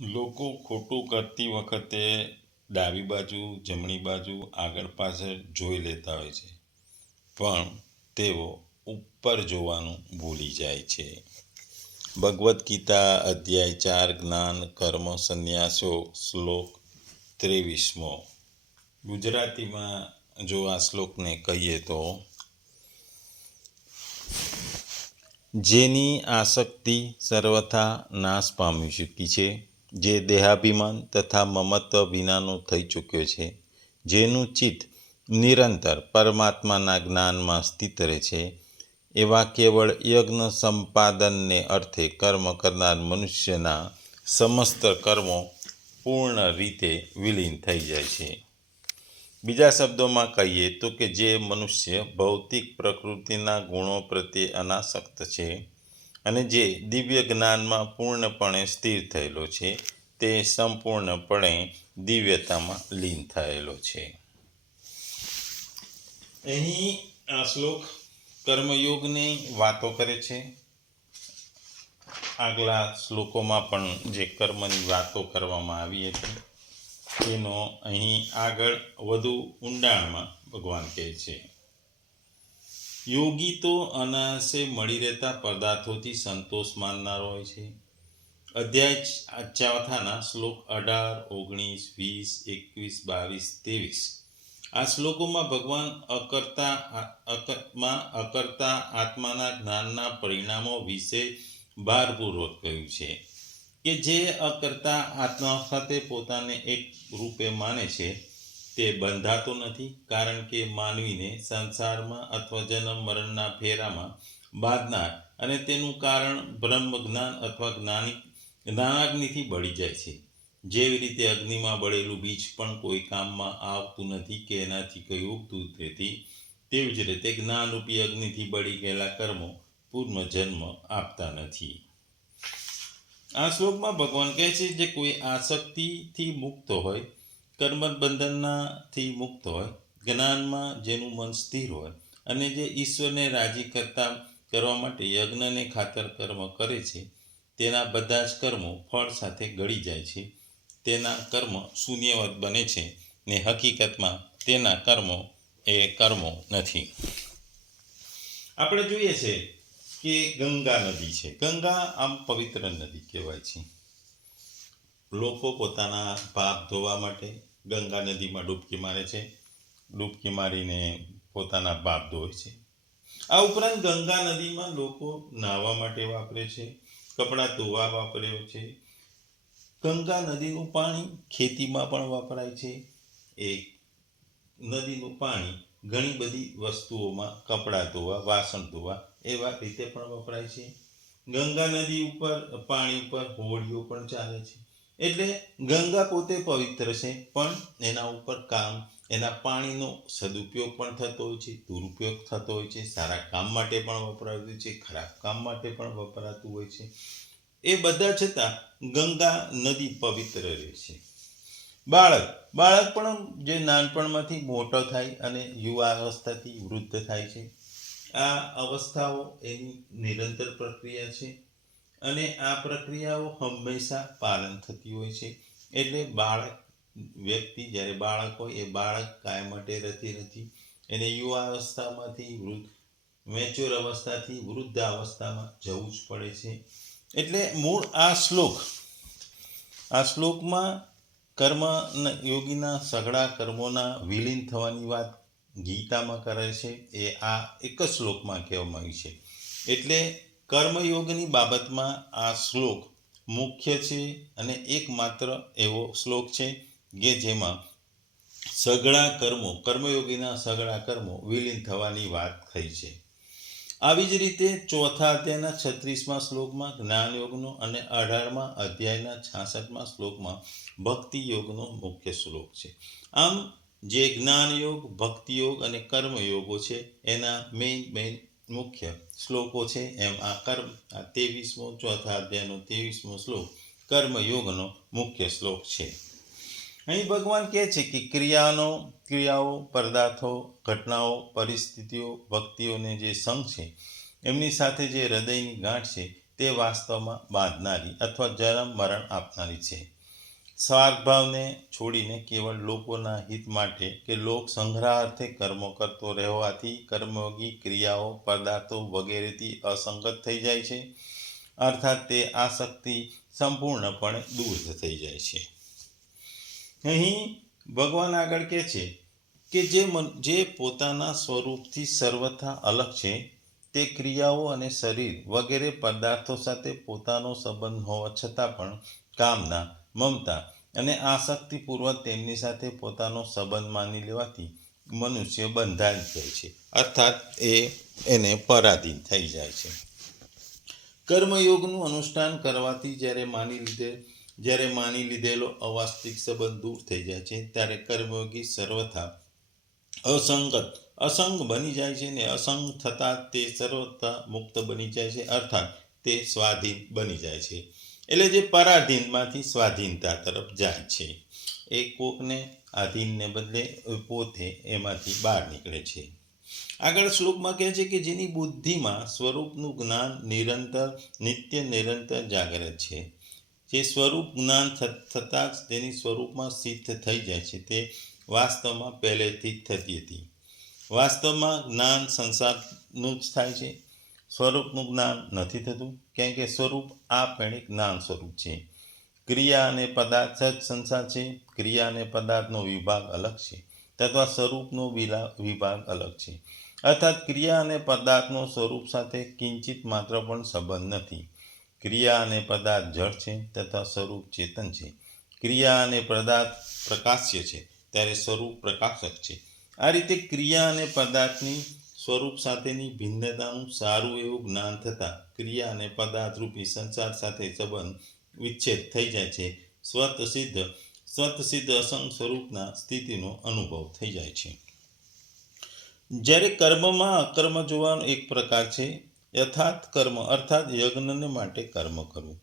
લોકો ખોટું કરતી વખતે ડાબી બાજુ, જમણી બાજુ, આગળ પાછળ જોઈ લેતા હોય છે. પણ તેઓ ઉપર જોવાનું ભૂલી જાય છે. ભગવદ્ ગીતા અધ્યાય ચાર, જ્ઞાન, કર્મ, સંન્યાસો, શ્લોક ત્રેવીસમો. ગુજરાતીમાં જો આ શ્લોકને કહીએ તો, જેની આસક્તિ સર્વથા નાશ પામી ચૂકી છે. જે દેહાભિમાન તથા મમત્વ વિનાનો થઈ ચૂક્યો છે, જેનું ચિત્ત નિરંતર પરમાત્માના જ્ઞાનમાં સ્થિત રહે છે, એવા કેવળ યજ્ઞ સંપાદનને અર્થે કર્મ કરનાર મનુષ્યના સમસ્ત કર્મો પૂર્ણ રીતે વિલીન થઈ જાય છે. બીજા શબ્દોમાં કહીએ તો કે જે મનુષ્ય ભૌતિક પ્રકૃતિના ગુણો પ્રત્યે અનાસક્ત છે અને જે દિવ્ય જ્ઞાનમાં પૂર્ણપણે સ્થિર થયેલો છે, તે સંપૂર્ણપણે દિવ્યતામાં લીન થયેલો છે. અહીં આ શ્લોક કર્મયોગની વાતો કરે છે. આગલા શ્લોકોમાં પણ જે કર્મની વાતો કરવામાં આવી હતી, તેનો અહીં આગળ વધુ ઊંડાણમાં ભગવાન કહે છે. યોગી તો અનાયાસે મળી રહેતા પદાર્થોથી સંતોષ માનનારો હોય છે. અધ્યાય ચોથાના શ્લોક અઢાર, ઓગણીસ, વીસ, એકવીસ, બાવીસ, ત્રેવીસ. આ શ્લોકોમાં ભગવાન અકર્તા અકર્તમાં અકર્તા આત્માના જ્ઞાનના પરિણામો વિશે ભારપૂર્વક કહ્યું છે કે જે અકર્તા આત્મા સાથે પોતાને એક રૂપે માને છે તે બંધાતો નથી, કારણ કે માનવીને સંસારમાં અથવા જન્મ મરણના ફેરામાં બાંધનાર અને તેનું કારણ બ્રહ્મ જ્ઞાન અથવા જ્ઞાની જ્ઞાનાગ્નિથી બળી જાય છે. જેવી રીતે અગ્નિમાં બળેલું બીજ પણ કોઈ કામમાં આવતું નથી કે એનાથી કંઈ ઉગતું તેથી તેવી જ રીતે જ્ઞાનરૂપી અગ્નિથી બળી ગયેલા કર્મો પૂર્વજન્મ આપતા નથી. આ શ્લોકમાં ભગવાન કહે છે, જે કોઈ આસક્તિથી મુક્ત હોય કર્મ બંધનનાથી મુક્ત હોય, જ્ઞાનમાં જેનું મન સ્થિર હોય અને જે ઈશ્વરને રાજી કરતા કરવા માટે યજ્ઞને ખાતર કર્મ કરે છે, તેના બધા જ કર્મો ફળ સાથે ગળી જાય છે. તેના કર્મ શૂન્યવત બને છે ને હકીકતમાં તેના કર્મો એ કર્મો નથી. આપણે જોઈએ છે કે ગંગા નદી છે. ગંગા આમ પવિત્ર નદી કહેવાય છે. લોકો પોતાના પાપ ધોવા માટે ગંગા નદીમાં ડૂબકી મારે છે. ડૂબકી મારીને પોતાના પાપ ધોય છે. આ ઉપરાંત ગંગા નદીમાં લોકો નાહવા માટે વાપરે છે, કપડાં ધોવા વાપરે છે. ગંગા નદીનું પાણી ખેતીમાં પણ વપરાય છે. એ નદીનું પાણી ઘણી બધી વસ્તુઓમાં કપડાં ધોવા, વાસણ ધોવા એવા રીતે પણ વપરાય છે. ગંગા નદી ઉપર, પાણી ઉપર હોળીઓ પણ ચાલે છે. એટલે ગંગા પોતે પવિત્ર છે, પણ એના ઉપર કામ, એના પાણીનો સદુપયોગ પણ થતો હોય છે, દુરુપયોગ થતો હોય છે, સારા કામ માટે પણ વપરાતું છે, ખરાબ કામ માટે પણ વપરાતું હોય છે. એ બધા છતાં ગંગા નદી પવિત્ર રહે છે. બાળક બાળક પણ જે નાનપણમાંથી મોટો થાય અને યુવા અવસ્થાથી વૃદ્ધ થાય છે, આ અવસ્થાઓ એની નિરંતર પ્રક્રિયા છે. અને આ પ્રક્રિયાઓ હંમેશા પાલન થતી હોય છે. એટલે બાળક, વ્યક્તિ જ્યારે બાળક હોય, એ બાળક કાયમ માટે રહેતી નથી. એને યુવા અવસ્થામાંથી વૃદ્ધ મેચ્યોર અવસ્થાથી વૃદ્ધ અવસ્થામાં જવું જ પડે છે. એટલે મૂળ આ શ્લોક, આ શ્લોકમાં કર્મ યોગીના સઘળા કર્મોના વિલીન થવાની વાત ગીતામાં કરે છે. એ આ એક જ શ્લોકમાં કહેવામાં આવી છે. એટલે કર્મયોગની બાબતમાં આ શ્લોક મુખ્ય છે અને એકમાત્ર એવો શ્લોક છે કે જેમાં સઘળા કર્મો, કર્મયોગીના સઘળા કર્મો વિલીન થવાની વાત થઈ છે. આવી જ રીતે ચોથા અધ્યાયના છત્રીસમાં શ્લોકમાં જ્ઞાન યોગનો અને અઢારમા અધ્યાયના છાસઠમાં શ્લોકમાં ભક્તિ યોગનો મુખ્ય શ્લોક છે. આમ, જે જ્ઞાન યોગ ભક્તિ યોગ અને કર્મયોગો છે, એના મેઇન મેઇન મુખ્ય શ્લોકો છે. એમ આ કર્મ, આ ત્રેવીસમો, ચોથા અધ્યાયનો ત્રેવીસમો શ્લોક કર્મયોગનો મુખ્ય શ્લોક છે. અહીં ભગવાન કહે છે કે ક્રિયાનો, ક્રિયાઓ, પદાર્થો, ઘટનાઓ, પરિસ્થિતિઓ, ભક્તિઓને જે સંઘ છે, એમની સાથે જે હૃદયની ગાંઠ છે, તે વાસ્તવમાં બાંધનારી અથવા જન્મ મરણ આપનારી છે. સ્વાર્થભાવને છોડીને કેવળ લોકોના હિત માટે કે લોક સંગ્રહાર્થે કર્મો કરતો રહેવાથી કર્મયોગી ક્રિયાઓ, પદાર્થો વગેરેથી અસંગત થઈ જાય છે. અર્થાત તે આસક્તિ સંપૂર્ણપણે દૂર થઈ જાય છે. અહીં ભગવાન આગળ કહે છે કે જે મન, જે પોતાના સ્વરૂપથી સર્વથા અલગ છે, તે ક્રિયાઓ અને શરીર વગેરે પદાર્થો સાથે પોતાનો સંબંધ હોવા છતાં પણ કામના મમતા અને આસક્તિપૂર્વક તેમની સાથે પોતાનો સંબંધ માની લેવાથી મનુષ્ય બંધાઈ જાય છે. અર્થાત એ એને પરાધીન થઈ જાય છે. કર્મયોગનું અનુષ્ઠાન કરવાથી જ્યારે માની લીધે, જ્યારે માની લીધેલો અવાસ્તિક સંબંધ દૂર થઈ જાય છે, ત્યારે કર્મયોગી સર્વથા અસંગત, અસંગ બની જાય છે ને અસંગ થતાં તે સર્વથા મુક્ત બની જાય છે. અર્થાત તે સ્વાધીન બની જાય છે. એટલે જે પરાધીનમાંથી સ્વાધીનતા તરફ જાય છે, એ કોકને આધીનને બદલે પોતે એમાંથી બહાર નીકળે છે. આગળ શ્લોકમાં કહે છે કે જેની બુદ્ધિમાં સ્વરૂપનું જ્ઞાન નિરંતર, નિત્ય નિરંતર જાગૃત છે. જે સ્વરૂપ જ્ઞાન થતાં જ તેની સ્વરૂપમાં સિદ્ધ થઈ જાય છે, તે વાસ્તવમાં પહેલેથી જ થતી હતી. વાસ્તવમાં જ્ઞાન સંસારનું જ થાય છે. સ્વરૂપનું જ્ઞાન નથી થતું, કેમ કે સ્વરૂપ આ આપેણે જ્ઞાન સ્વરૂપ છે. ક્રિયા અને પદાર્થ જ સંસાર છે. ક્રિયા અને પદાર્થનો વિભાગ અલગ છે, તથા સ્વરૂપનો વિભાગ અલગ છે. અર્થાત ક્રિયા અને પદાર્થનો સ્વરૂપ સાથે કિંચિત માત્ર પણ સંબંધ નથી. ક્રિયા અને પદાર્થ જળ છે, તથા સ્વરૂપ ચેતન છે. ક્રિયા અને પદાર્થ પ્રકાશ્ય છે, ત્યારે સ્વરૂપ પ્રકાશક છે. આ રીતે ક્રિયા અને પદાર્થની સ્વરૂપ સાથેની ભિન્નતાનું સારું એવું જ્ઞાન થતાં ક્રિયા અને પદાર્થરૂપી સંસાર સાથે સંબંધ વિચ્છેદ થઈ જાય છે. સ્વત સિદ્ધ સ્વત સિદ્ધ અસંગ સ્વરૂપના સ્થિતિનો અનુભવ થઈ જાય છે. જ્યારે કર્મમાં અકર્મ જોવાનો એક પ્રકાર છે, યથાર્થ કર્મ અર્થાત યજ્ઞને માટે કર્મ કરવું.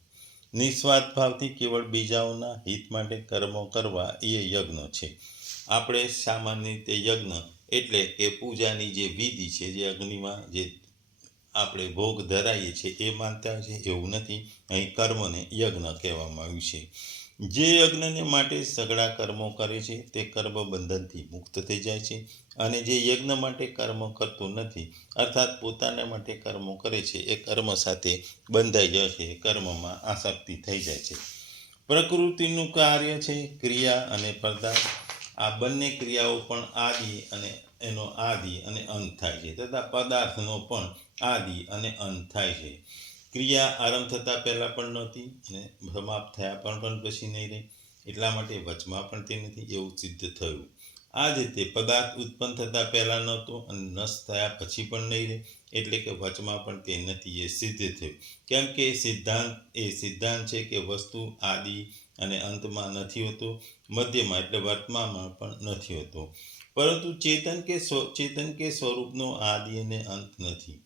નિસ્વાર્થ ભાવથી કેવળ બીજાઓના હિત માટે કર્મો કરવા એ યજ્ઞ છે. આપણે સામાન્ય રીતે યજ્ઞ એટલે કે પૂજાની જે વિધિ છે, જે અગ્નિમાં જે આપણે ભોગ ધરાવીએ છીએ, એ માનતા છે, એવું નથી. અહીં કર્મને યજ્ઞ કહેવામાં આવ્યું છે. જે યજ્ઞને માટે સઘળા કર્મો કરે છે, તે કર્મ બંધનથી મુક્ત થઈ જાય છે અને જે યજ્ઞ માટે કર્મ કરતો નથી, અર્થાત પોતાના માટે કર્મો કરે છે, એ કર્મ સાથે બંધાઈ જાય છે કર્મમાં આસક્તિ થઈ જાય છે. પ્રકૃતિનું કાર્ય છે ક્રિયા અને પદાર્થ આ બંને ક્રિયાઓ પણ આદિ અને એનો આદિ અને અંત થાય છે. તથા પદાર્થનો પણ આદિ અને અંત થાય છે. ક્રિયા આરંભ થતાં પહેલાં પણ નહોતી અને સમાપ્ત થયા પણ પણ પછી નહીં રહે. એટલા માટે વચમાં પણ તે નથી, એવું સિદ્ધ થયું. આ જ રીતે પદાર્થ ઉત્પન્ન થતાં પહેલાં નહોતો અને નષ્ટ થયા પછી પણ નહીં રહે, એટલે કે વચમાં પણ તે નથી, એ સિદ્ધ થયું. કેમ કે સિદ્ધાંત, એ સિદ્ધાંત છે કે વસ્તુ આદિ અને અંતમાં નથી હોતો, મધ્યમાં એટલે વર્તમાનમાં પણ નથી હોતો. પરંતુ ચેતન કે ચેતન કે સ્વરૂપનો આદિ અને અંત નથી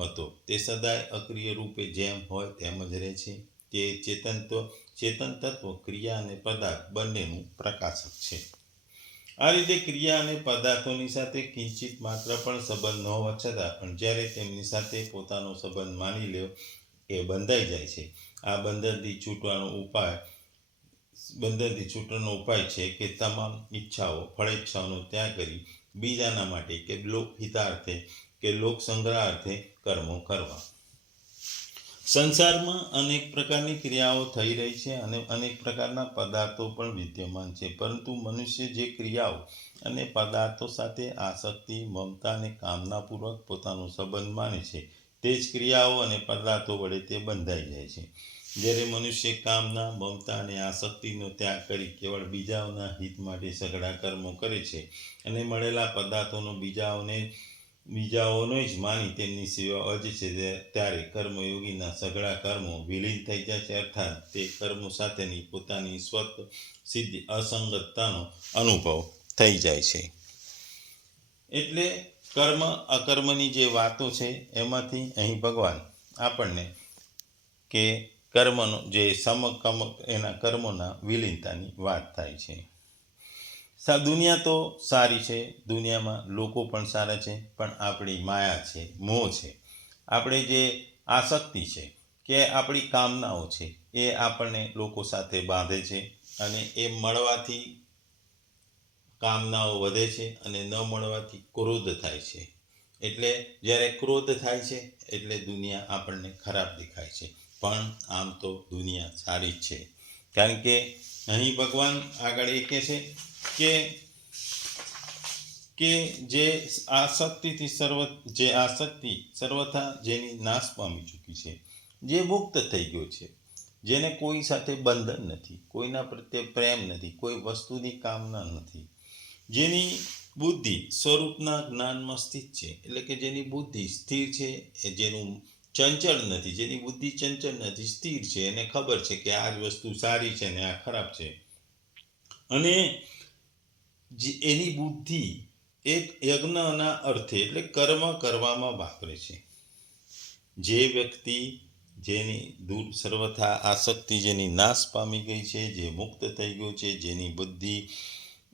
હતો. તે સદાય અક્રિય રૂપે જેમ હોય તેમ જ રહે છે. તે ચેતન તો, ચેતન તત્વ, ક્રિયા અને પદાર્થ બંનેનું પ્રકાશક છે. આ રીતે ક્રિયા અને પદાર્થોની સાથે કિંચિત માત્ર પણ સંબંધ ન હોવા છતાં પણ જ્યારે તેમની સાથે પોતાનો સંબંધ માની લ્યો, એ બંધાઈ જાય છે. આ બંધનથી છૂટવાનો ઉપાય બંધનથી છૂટવાનો ઉપાય છે કે તમામ ઈચ્છાઓ ફળેચ્છાઓનો ત્યાગ કરી બીજાના માટે કે લોકહિતાર્થે કે લોક સંગ્રહાર્થે કર્મો કરવા. સંસારમાં અનેક પ્રકારની ક્રિયાઓ થઈ રહી છે અને અનેક પ્રકારના પદાર્થો પણ વિદ્યમાન છે. પરંતુ મનુષ્ય જે ક્રિયાઓ અને પદાર્થો સાથે આસક્તિ, મમતા અને કામનાપૂર્વક પોતાનો સંબંધ માને છે, તે જ ક્રિયાઓ અને પદાર્થો વડે તે બંધાઈ જાય છે. જ્યારે મનુષ્ય કામના, મમતા અને આસક્તિનો ત્યાગ કરી કેવળ બીજાઓના હિત માટે સઘળા કર્મો કરે છે અને મળેલા પદાર્થોનો બીજાઓને, બીજાઓનો જ માની તેમની સેવા અજ છે ત્યારે કર્મયોગીના સઘળા કર્મો વિલીન થઈ જાય છે, અર્થાત તે કર્મો સાથેની પોતાની સ્વત સિદ્ધિ અસંગતતાનો અનુભવ થઈ જાય છે. એટલે કર્મ અકર્મની જે વાતો છે, એમાંથી અહીં ભગવાન આપણને કે કર્મનો, જે સમકમ એના કર્મોના વિલીનતાની વાત થાય છે. દુનિયા તો સારી છે, દુનિયામાં લોકો પણ સારા છે, પણ આપણી માયા છે, મોહ છે. આપણે જે આસક્તિ છે, કે આપણી કામનાઓ છે, એ આપણને લોકો સાથે બાંધે છે અને એ મળવાથી કામનાઓ વધે છે અને ન મળવાથી ક્રોધ થાય છે. એટલે જ્યારે ક્રોધ થાય છે, એટલે દુનિયા આપણને ખરાબ દેખાય છે. પણ આમ તો દુનિયા સારી જ છે. કારણ કે અહીં ભગવાન આગળ એ કહે છે કે કે જે આસક્તિથી સર્વ, જે આસક્તિ સર્વથા જેની નાશ પામી ચૂકી છે, જે મુક્ત થઈ ગયો છે, જેને કોઈ સાથે બંધન નથી, કોઈના પ્રત્યે પ્રેમ નથી, કોઈ વસ્તુની કામના નથી, જેની બુદ્ધિ સ્વરૂપના જ્ઞાનમાં સ્થિત છે, એટલે કે જેની બુદ્ધિ સ્થિર છે, એ જેનું ચંચળ નથી, જેની બુદ્ધિ ચંચળ નથી, સ્થિર છે. એને ખબર છે કે આ જ વસ્તુ સારી છે ને આ ખરાબ છે. અને જે એની બુદ્ધિ એક યજ્ઞના અર્થે એટલે કર્મ કરવામાં વાપરે છે. જે વ્યક્તિ જેની દૂર સર્વથા આસક્તિ જેની નાશ પામી ગઈ છે, જે મુક્ત થઈ ગયો છે, જેની બુદ્ધિ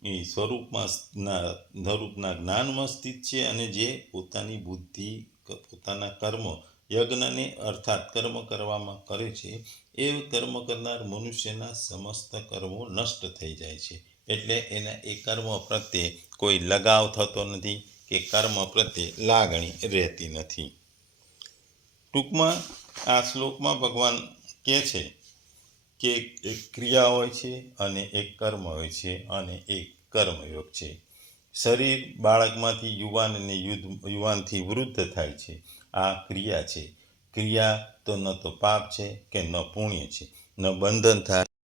એ સ્વરૂપમાં સ્વરૂપના જ્ઞાનમાં સ્થિત છે અને જે પોતાની બુદ્ધિ, પોતાના કર્મ યજ્ઞને અર્થાત કર્મ કરવામાં કરે છે, એ કર્મ કરનાર મનુષ્યના સમસ્ત કર્મો નષ્ટ થઈ જાય છે. એટલે એના એ કર્મ પ્રત્યે કોઈ લગાવ થતો નથી કે કર્મ પ્રત્યે લાગણી રહેતી નથી. ટૂંકમાં આ શ્લોકમાં ભગવાન કહે છે કે એક ક્રિયા હોય છે અને એક કર્મ હોય છે અને એક કર્મયોગ છે. શરીર બાળકમાંથી યુવાન અને યુદ્ધ યુવાનથી વૃદ્ધ થાય છે. આ ક્રિયા છે. ક્રિયા તો ન તો પાપ છે કે ન પુણ્ય છે. ન બંધન થાય